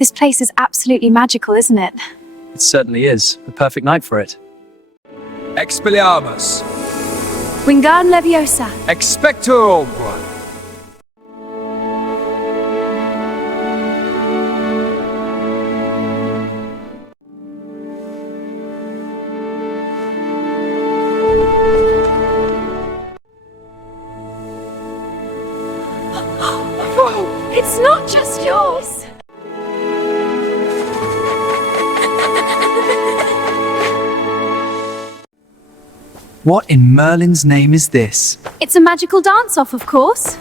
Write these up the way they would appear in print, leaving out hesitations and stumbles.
This place is absolutely magical, isn't it? It certainly is. The perfect night for it. Expelliarmus! Wingardium Leviosa. Expecto Umbra! It's not just yours. What in Merlin's name is this? It's a magical dance-off, of course.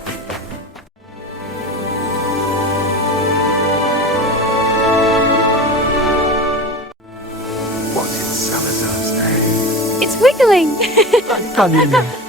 What in Salazar's name? It's wiggling. Cunning.